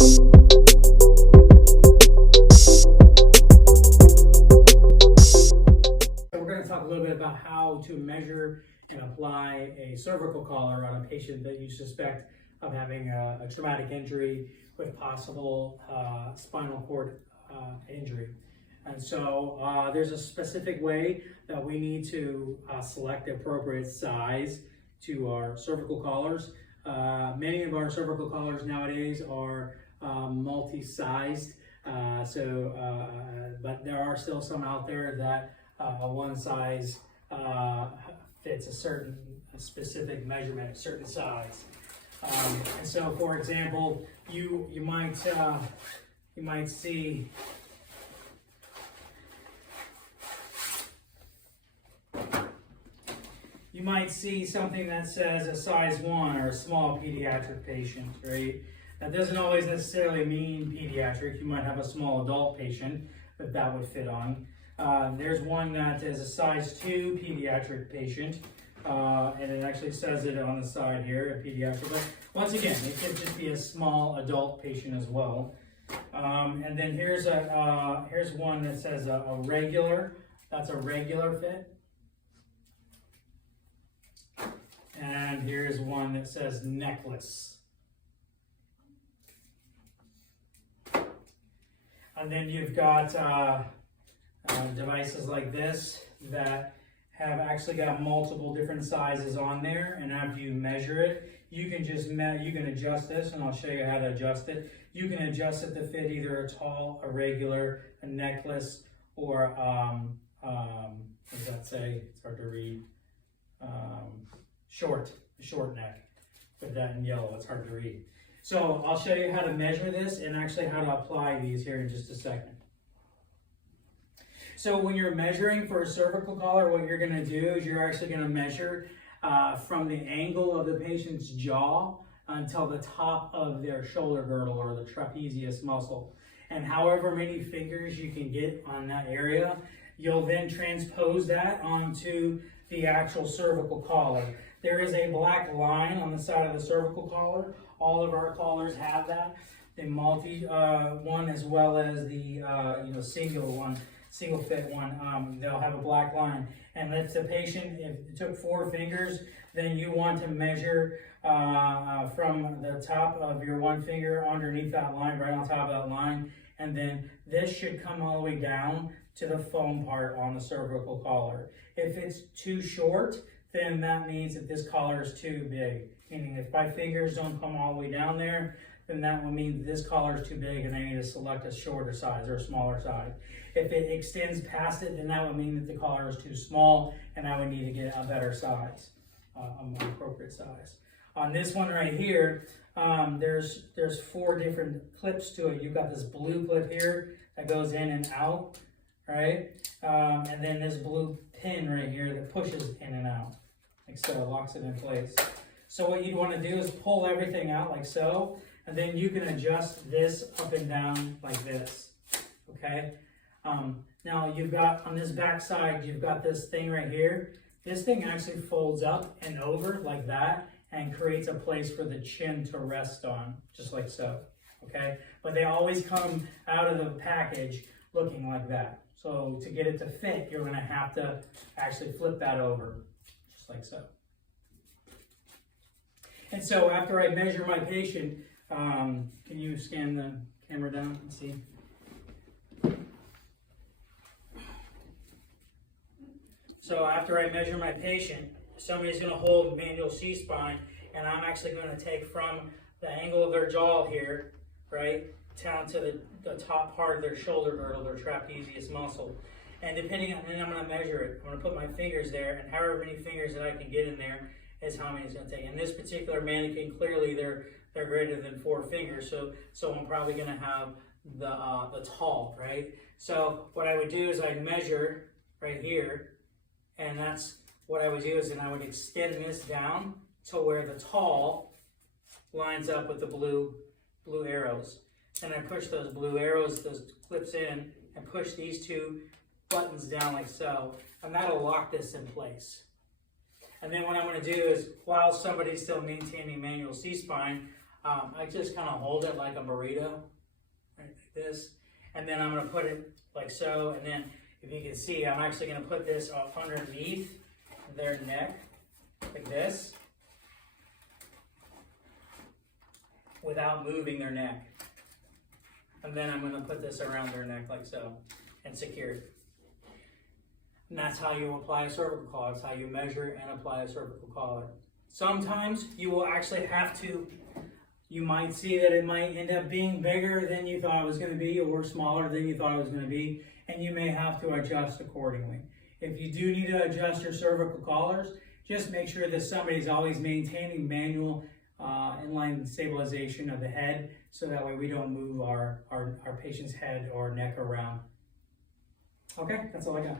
A little bit about how to measure and apply a cervical collar on a patient that you suspect of having a traumatic injury with possible spinal cord injury. And so there's a specific way that we need to select the appropriate size to our cervical collars. Many of our cervical collars nowadays are multi-sized, but there are still some out there that one size fits a specific measurement, a certain size. And so, for example, you might see something that says a size 1 or a small pediatric patient, right? That doesn't always necessarily mean pediatric. You might have a small adult patient that would fit on. There's one that is a size 2 pediatric patient, and it actually says it on the side here, a pediatric. But once again, it could just be a small adult patient as well. And then here's one that says a regular. That's a regular fit. And here's one that says necklace. And then you've got devices like this that have actually got multiple different sizes on there, and after you measure it, you can adjust this, and I'll show you how to adjust it. You can adjust it to fit either a tall, a regular, a necklace, or what does that say? It's hard to read. Short neck. Put that in yellow, it's hard to read. So I'll show you how to measure this and actually how to apply these here in just a second. So when you're measuring for a cervical collar, what you're going to do is you're actually going to measure from the angle of the patient's jaw until the top of their shoulder girdle or the trapezius muscle. And however many fingers you can get on that area, you'll then transpose that onto the actual cervical collar. There is a black line on the side of the cervical collar. All of our collars have that. The multi one as well as the single fit one, they'll have a black line. And if the patient, if it took 4 fingers, then you want to measure from the top of your one finger underneath that line, right on top of that line. And then this should come all the way down to the foam part on the cervical collar. If it's too short, then that means that this collar is too big. Meaning if my fingers don't come all the way down there, then that will mean this collar is too big and I need to select a shorter size or a smaller size. If it extends past it, then that would mean that the collar is too small and I would need to get a better size, a more appropriate size. On this one right here, there's 4 different clips to it. You've got this blue clip here that goes in and out, right? And then this blue pin right here that pushes in and out, like so, locks it in place. So what you'd want to do is pull everything out like so, and then you can adjust this up and down like this, okay? Now you've got, on this back side, you've got this thing right here. This thing actually folds up and over like that and creates a place for the chin to rest on, just like so, okay? But they always come out of the package looking like that. So to get it to fit, you're gonna have to actually flip that over, just like so. And so after I measure my patient, can you scan the camera down and see? So after I measure my patient, somebody's going to hold manual C-spine, and I'm actually going to take from the angle of their jaw here, right, down to the top part of their shoulder girdle, their trapezius muscle. And depending on, then I'm going to measure it. I'm going to put my fingers there, and however many fingers that I can get in there is how many it's going to take. In this particular mannequin, clearly they're greater than 4 fingers, so I'm probably going to have the tall, right? So what I would do is I'd measure right here, and that's what I would do is then I would extend this down to where the tall lines up with the blue arrows. And I push those blue arrows, those clips in, and push these 2 buttons down like so, and that'll lock this in place. And then what I'm going to do is, while somebody's still maintaining manual C-spine, I just kind of hold it like a burrito, right, like this, and then I'm going to put it like so, and then if you can see, I'm actually going to put this up underneath their neck, like this, without moving their neck. And then I'm going to put this around their neck like so, and secure it. And that's how you apply a cervical collar. That's how you measure and apply a cervical collar. Sometimes you will actually have to, you might see that it might end up being bigger than you thought it was going to be, or smaller than you thought it was going to be, and you may have to adjust accordingly. If you do need to adjust your cervical collars, just make sure that somebody's always maintaining manual inline stabilization of the head, so that way we don't move our patient's head or neck around. Okay, that's all I got.